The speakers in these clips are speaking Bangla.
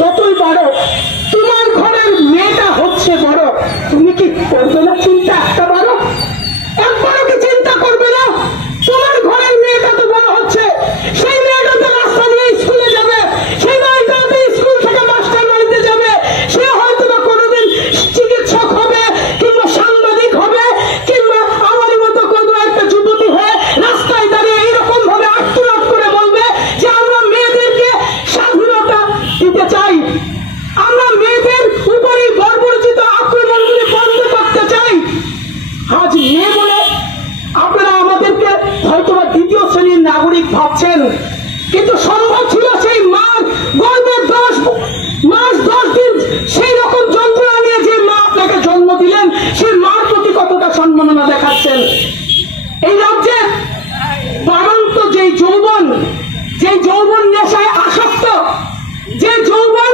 যতই বড়, তোমার ঘরের মেয়েটা হচ্ছে বড়, তুমি কি করবে না চিন্তা? একটা বড় একবারও কি চিন্তা করবে না? তোমার ঘরের মেয়েটা তো বড় হচ্ছে, সেই মেয়েটা তো রাস্তা দিয়ে স্কুলে যাবে, সেই মেয়েটা তো স্কুল থেকে মাস্টার বাড়িতে যাবে, সে হয়তো বা কোনোদিন চিকিৎসক হবে, কিংবা সাংবাদিক হবে, কিংবা আমারই মতো কোনো একটা যুবতী হয়ে রাস্তায় দাঁড়িয়ে এইরকম ভাবে আত্মনাদ করে বলবে যে আমরা মেয়েদেরকে স্বাধীনতা দিতে চাই, আমরা মেয়েদের উপরে বর্বরচিত আক্রমণগুলি বন্ধ করতে চাই। আজ মেয়ে বলে আপনারা আমাদেরকে হয়তোবা দ্বিতীয় শ্রেণীর নাগরিক ভাবছেন, কিন্তু সম্ভব ছিল সেই মার গর্ভের 10 মাস 10 দিন সেই রকম যন্ত্রণা নিয়ে যে মা আপনাকে জন্ম দিলেন, সেই মার প্রতি কতটা সম্মাননা দেখাচ্ছেন। এই রাজ্যে বাড়ন্ত যেই যৌবন নেশায় আসক্ত, যে যৌবন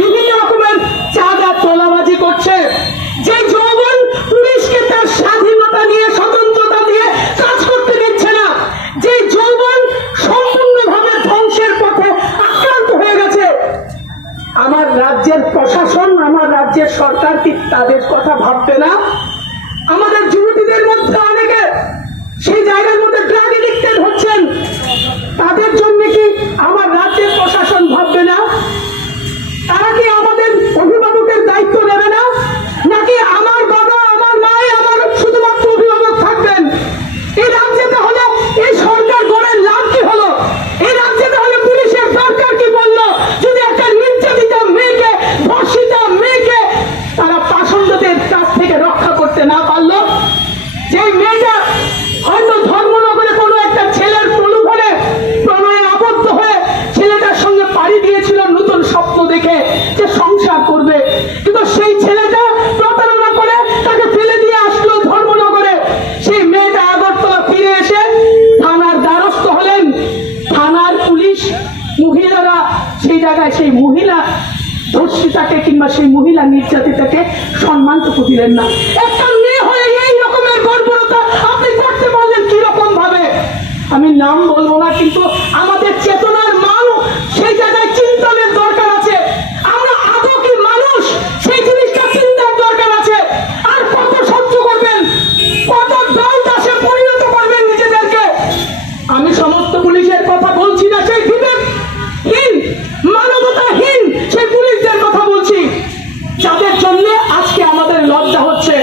বিভিন্ন রকমের চাঁদা তোলাবাজি করছে, যে যৌবন পুলিশকে তার স্বাধীনতা নিয়ে স্বতন্ত্রতা দিয়ে কাজ করতে দিচ্ছে না, যে যৌবন সম্পূর্ণভাবে ধ্বংসের পথে আক্রান্ত হয়ে গেছে, আমার রাজ্যের প্রশাসন, আমার রাজ্যের সরকার কি তাদের কথা ভাববে না? আমাদের যুবতীদের মধ্যে অনেকে সেই জায়গার মধ্যে ড্রাগ এডিক্টেড হচ্ছেন, তাদের জন্য কি আমার রাজ্যের প্রশাসন ভাববে না? তারা কি আমাদের অভিভাবকের দায়িত্ব নেবে না? নাকি আমার বাবা, আমার মাই আমার শুধুমাত্র অভিভাবক থাকবেন? এই রাজ্যে তাহলে এই সরকার গড়ের লাভ কি হলো? এই রাজ্যে তাহলে পুলিশের দরকার কি বললো যদি একটা নির্যাতিতা মেয়েকে, ধর্ষিতা মেয়েকে তারা পাষণ্ডদের কাছ থেকে রক্ষা করতে না পারলো? যে মেয়েটা হয়তো ধর্মনগরে কোনো একটা ছেলের প্রলোভনে প্রণয়ে আবদ্ধ হয়ে ছেলেটার সঙ্গে পাড়ি দিয়েছিল নতুন স্বপ্ন দেখে যে সংসার করবে, কিন্তু সেই ছেলেটা প্রতারণা করে তাকে ফেলে দিয়ে আসলো ধর্মনগরে, সেই মেয়েটা আগরতলা ফিরে এসে থানার দ্বারস্থ হলেন। থানার পুলিশ মহিলারা সেই জায়গায় সেই মহিলা ধর্ষিতাকে কিংবা সেই মহিলা নির্যাতিতাকে সম্মানটুকু দিলেন না। একটা মেয়ে হয়ে এই রকমের বর্বরতা আপনি করতে পারলেন কি রকম ভাবে? আমি নাম বলবো না, কিন্তু আমাদের চেতনার মান সেই জায়গায় চিন্তনের দরকার আছে। আমরা আদৌ কি মানুষ সেই জিনিসটা চিন্তার দরকার আছে। আর কত সহ্য করবেন, কত দল দাসে পরিণত করবেন নিজেদেরকে? আমি সমস্ত পুলিশের কথা বলছি না, সেই বিবেকহীন মানবতাহীন সেই পুলিশদের কথা বলছি, যাদের জন্য আজকে আমাদের লজ্জা হচ্ছে।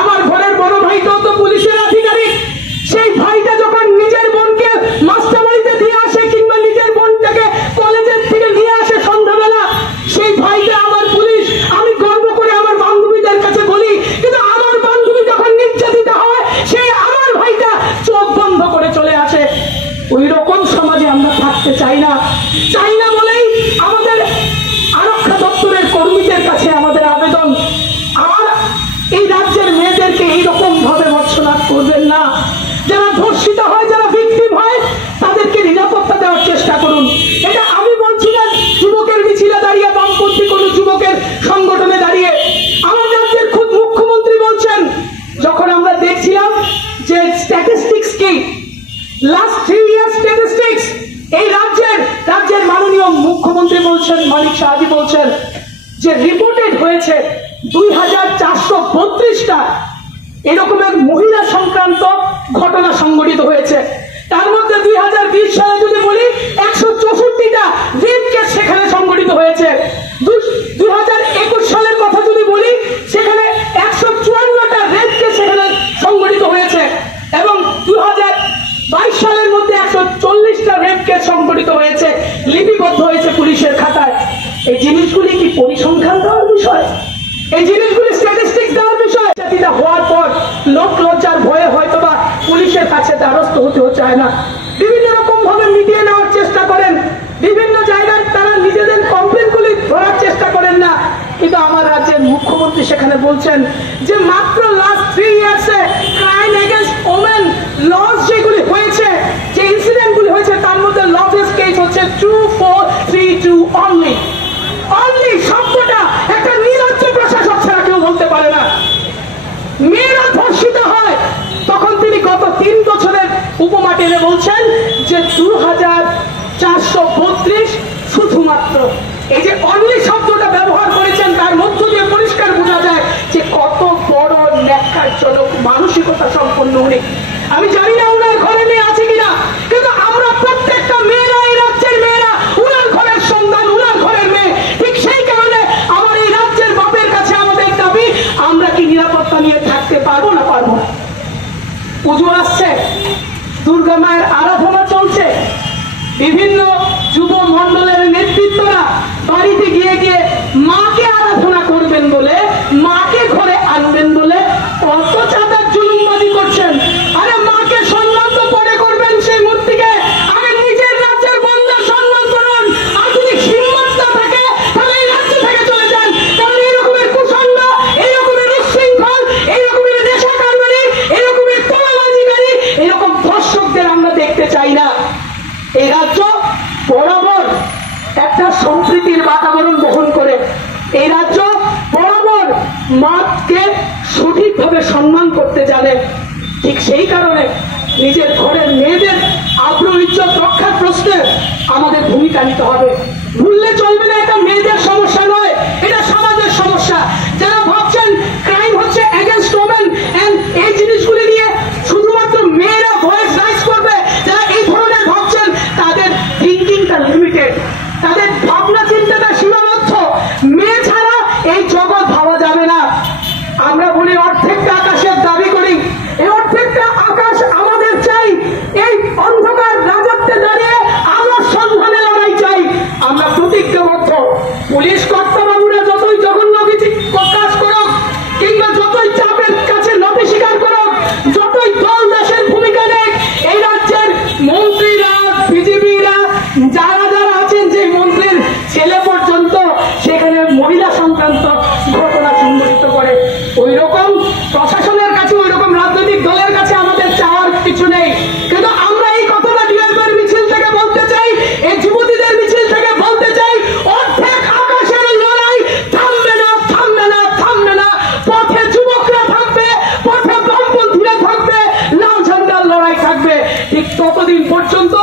আমার ঘরের বড় ভাইটাও তো পুলিশের আধিকারিক, সেই ভাইটা যখন নিজের বোনকে মাস্টার বাড়িতে দিয়ে আসে কিংবা নিজের বোনটাকে কলেজের থেকে নিয়ে আসে সন্ধ্যাবেলা, সেই ভাইটা আমার পুলিশ। আমি গর্ব করে আমার বান্ধবীদের কাছে বলি, কিন্তু আমার বান্ধবী যখন নির্যাতিত হয় সেই আমার ভাইটা চোখ বন্ধ করে চলে আসে। ওই রকম সমাজে আমরা থাকতে চাই না বলেই আমাদের আরক্ষা দপ্তরের কর্মীদের কাছে আমাদের আবেদন, আর এই রাজ্যের মেয়েদেরকে এইরকম ভাবে ভর্ৎসনা করবেন না। যারা ধর্ষিত হয়, যারা ভিকটিম হয়, তাদেরকে নিরাপত্তা দেওয়ার চেষ্টা করুন। এটা আমি বলছি না যুবকের মিছিলে দাঁড়িয়ে, বামপন্থী কোন যুবকের সংগঠনে দাঁড়িয়ে। আমার রাজ্যের খুব মুখ্যমন্ত্রী বলছেন, যখন আমরা দেখছিলাম যে স্ট্যাটিস্টিক্স কি, লাস্ট 3 ইয়ার স্ট্যাটিস্টিক্স, এই রাজ্যের মাননীয় মুখ্যমন্ত্রী বলছেন, মানিক সাহাজি বলছেন যে রিপোর্টেড হয়েছে 2432টা এরকমের মহিলা সংক্রান্ত ঘটনা সংঘটিত হয়েছে। তার মধ্যে 2020 সালে যদি বলি 164টা রেপ কেস সেখানে সংঘটিত হয়েছে। 2021 সালের কথা যদি বলি সেখানে 154টা রেপ কেস সেখানে সংঘটিত হয়েছে, এবং 2022 সালের মধ্যে 140টা রেপ কেস সংঘটিত হয়েছে, লিপিবদ্ধ হয়েছে পুলিশের খাতায়। এই জিনিসগুলি কি পরিসংখ্যান দেওয়ার বিষয়? এই জিনিসগুলি স্ট্যাটিস্টিক্স দেওয়ার বিষয়? জাতিটা হওয়ার পর লোক লজ্জার ভয়ে হয়তোবা পুলিশের কাছে দ্বারস্থ হতে চায় না, বিভিন্ন রকম ভাবে মিটিয়ে নেওয়ার চেষ্টা করেন, বিভিন্ন জায়গায় তারা নিজেদের কমপ্লেনগুলি ধরার চেষ্টা করেন না। কিন্তু আমার রাজ্যের মুখ্যমন্ত্রী সেখানে বলছেন যে মাত্র লাস্ট 3 ইয়ার্সে ক্রাইম এগেইনস্ট ওমেন লস যেগুলি হয়েছে, যে ইনসিডেন্টগুলি হয়েছে, তার মধ্যে লসেস কেস হচ্ছে 2432 অনলি। শব্দটা একটা নির্লজ্জ প্রশাসক ছাড়া কেউ বলতে পারে না। মেয়েরা ধর্ষিত হয়, তখন তিনি গত 3 বছরের উপমা টেনে বলছেন যে 2432 শুধুমাত্র। এই যে অনলি যা সম্প্রীতির বাতাবরণ বহন করে। এই রাজ্য বরাবর মাকে সঠিকভাবে সম্মান করতে জানে। ঠিক সেই কারণে নিজের ঘরের মেয়েদের আগ্রহ ইজ্জত রক্ষার প্রশ্নে আমাদের ভূমিকা নিতে হবে। ভুললে চলবে না, এটা মেয়েদের সমস্যা নয়, এটা সমাজের সমস্যা। যারা ভাবছেন ক্রাইম হচ্ছে এগেইনস্ট ওমেন এন্ড এই জিনিসগুলি নিয়ে শুধুমাত্র মেয়েরা ভয়েস রাইজ করবে, যারা এই ধরনের ভাবছেন তাদের থিঙ্কিংটা লিমিটেড, তাদের ভাবনা চিন্তাটা সীমাবদ্ধ। মেয়ে ছাড়া এই জগৎ ভাবা যাবে না। আমরা বলি অর্ধেকটা আকাশের দাবি করি, এই অর্ধেকটা আকাশ আমাদের চাই। এই অন্ধকার রাজত্বে দাঁড়িয়ে আমরা সন্ধানে লড়াই চাই। আমরা প্রতিজ্ঞাবদ্ধ। পুলিশ কর্তাবাবুরা যতই জঘন্য কাজ করুক, কিংবা যতই চাপের কাছে নতি স্বীকার করুক, যতই দল দেশের ভূমিকা নেই, এই রাজ্যের মন্ত্রীরা, বিজেপিরা, যারা যারা আছেন, যে মন্ত্রীর ছেলে পর্যন্ত সেখানে মহিলা সংক্রান্ত ঘটনা সংঘটিত করে, ওই রকম প্রশাসনের কাছে, ওই রকম রাজনৈতিক দলের কাছে আমাদের চাওয়ার কিছু নেই। কিন্তু আমরা এই কথাটা ডিএলপির মিছিল থেকে বলতে চাই, এই যুবতীদের মিছিল থেকে বলতে চাই, অর্ধেক আকাশের লড়াই থামবে না, থামবে না, থামবে না। পথে যুবকরা থাকবে, পথে বামপন্থীরা থাকবে, লাল ঝান্ডার লড়াই থাকবে। ঠিক ততদিন পর্যন্ত,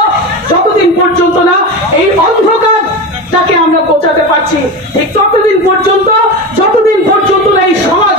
যতদিন পর্যন্ত না এই অন্ধকারটাকে আমরা পৌঁছাতে পারছি, ঠিক ততদিন পর্যন্ত, যতদিন পর্যন্ত না এই সমাজ